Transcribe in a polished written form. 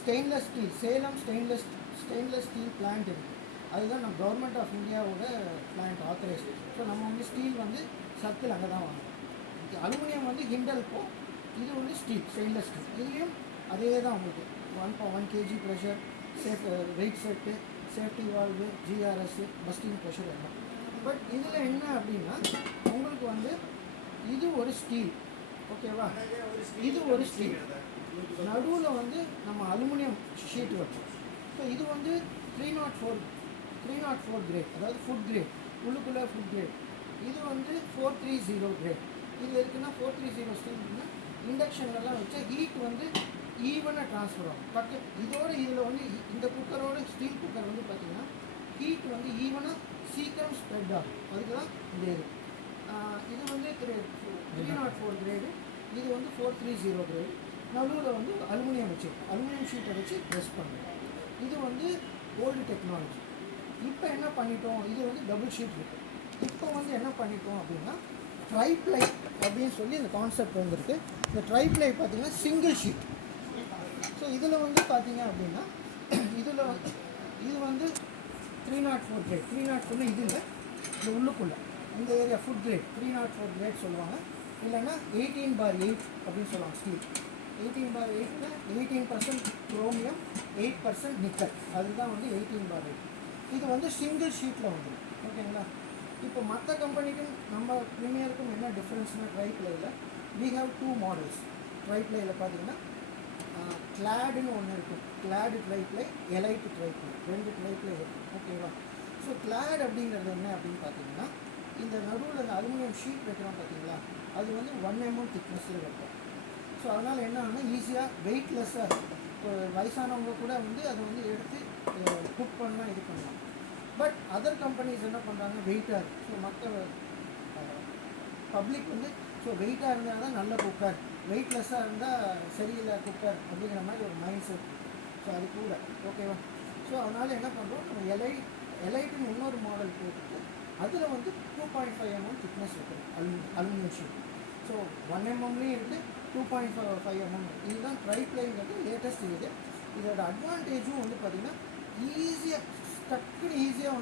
Stainless steel, Salem stainless steel plant இருக்குது. அதுதான் நம்ம கவர்மெண்ட் ஆஃப் இந்தியாவோட பிளான்ட் ஆத்தரைஸ். ஸோ நம்ம வந்து ஸ்டீல் வந்து சர்க்கிள் அங்கே தான் வாங்குறோம். அலுமினியம் வந்து ஹிண்டல்கோ, இது வந்து ஸ்டீல், ஸ்டெயின்லெஸ் ஸ்டீல். இதுலேயும் அதே தான் உங்களுக்கு 1 kg pressure, weight set, safety valve, GRS, bursting pressure எல்லாம். பட் இதில் என்ன அப்படின்னா உங்களுக்கு வந்து இது ஒரு ஸ்டீல், ஓகேவா, இது ஒரு ஸ்டீல், நடுவில் வந்து நம்ம அலுமினியம் ஷீட் வைப்போம். ஸோ இது வந்து 304 கிரேட், அதாவது ஃபுட் கிரேட், உள்ளுக்குள்ளே ஃபுட் கிரேட். இது வந்து 430 கிரேட். இது இருக்குன்னா 430 ஸ்டீல்னா இண்டக்ஷன்லாம் வச்சா ஹீட் வந்து ஈவனாக ட்ரான்ஸ்ஃபர் ஆகும். இதோட இதில் வந்து இந்த குக்கரோட ஸ்டீல் குக்கர் வந்து பார்த்திங்கன்னா ஹீட் வந்து ஈவனாக சீக்கிரம் ஸ்ப்ரெட் ஆகும். அதுக்கு தான் இந்த இது வந்து 304 கிரேடு, இது வந்து 430 கிரேடு. நடுவில் வந்து அலுமினியம் ஷீட்டை வச்சு ப்ரெஸ் பண்ணுவோம். இது வந்து ஓல்டு டெக்னாலஜி. இப்போ என்ன பண்ணிட்டோம், இது வந்து டபுள் ஷீட் இருக்குது. இப்போ வந்து என்ன பண்ணிட்டோம் அப்படின்னா ட்ரைப்ளை அப்படின்னு சொல்லி இந்த கான்செப்ட் வந்துருக்கு. இந்த ட்ரைப்ளை பார்த்திங்கன்னா சிங்கிள் ஷீட். ஸோ இதில் வந்து பார்த்திங்க அப்படின்னா இது வந்து 304 கிரேட். 304 இது இல்லை, இந்த உள்ளுக்குள்ளே இந்த ஏரியா ஃபுட் கிரேட் 304 கிரேட் சொல்லுவாங்க. இல்லைன்னா 18/8 அப்படின்னு சொல்லுவாங்க ஸ்டீல். 18/8ல் 18% குரோமியம், 8% நிக்கல், அதுதான் வந்து 18/8. இது வந்து சிங்கிள் ஷீட்டில் வந்துடும், ஓகேங்களா. இப்போ மற்ற கம்பெனிக்கும் நம்ம ப்ரீமியருக்கும் என்ன டிஃப்ரென்ஸ்னால் ட்ரைப்ளையில் வி ஹாவ் 2 மாடல்ஸ். ட்ரைப்ளையில் பார்த்தீங்கன்னா கிளாடுன்னு ஒன்று இருக்கும், glad tri-ply, elite tri-ply, 2 tri-ply இருக்கும், ஓகேவா. ஸோ கிளாட் அப்படிங்கிறது என்ன அப்படின்னு பார்த்தீங்கன்னா இந்த நடுவில் அந்த அலுமினியம் ஷீட் வைக்கிறோம் பார்த்தீங்களா, அது வந்து 1 mm திக்னஸில் வைப்போம். ஸோ அதனால் என்ன ஆகுனா ஈஸியாக வெயிட்லெஸ்ஸாக இருக்கும். இப்போ வயசானவங்க கூட வந்து அதை வந்து எடுத்து குக் பண்ணால் இது பண்ணலாம். பட் அதர் கம்பெனிஸ் என்ன பண்ணுறாங்க, வெயிட்டாக இருக்குது. ஸோ மற்ற பப்ளிக் வந்து ஸோ வெயிட்டாக இருந்தால் தான் நல்ல குக்கர், வெயிட்லெஸ்ஸாக இருந்தால் சரியில்லை குக்கர் அப்படிங்கிற மாதிரி ஒரு மைண்ட் செட். ஸோ அது கூட ஓகேவா. ஸோ அதனால் என்ன பண்ணுறோம், நம்ம எலைட்டுன்னு இன்னொரு மாடல் போட்டுட்டு அதில் வந்து 2.5 mm திக்னஸ் வைக்கிறோம் அலுமினியம் ஷீட். ஸோ 1 mmலேயும் இருக்குது, 2.5 mm. இதுதான் ட்ரைப்ளைங்கிறது லேட்டஸ்ட். இதோட அட்வான்டேஜும் வந்து பார்த்திங்கன்னா ஈஸியாக டக்குன்னு ஈஸியாக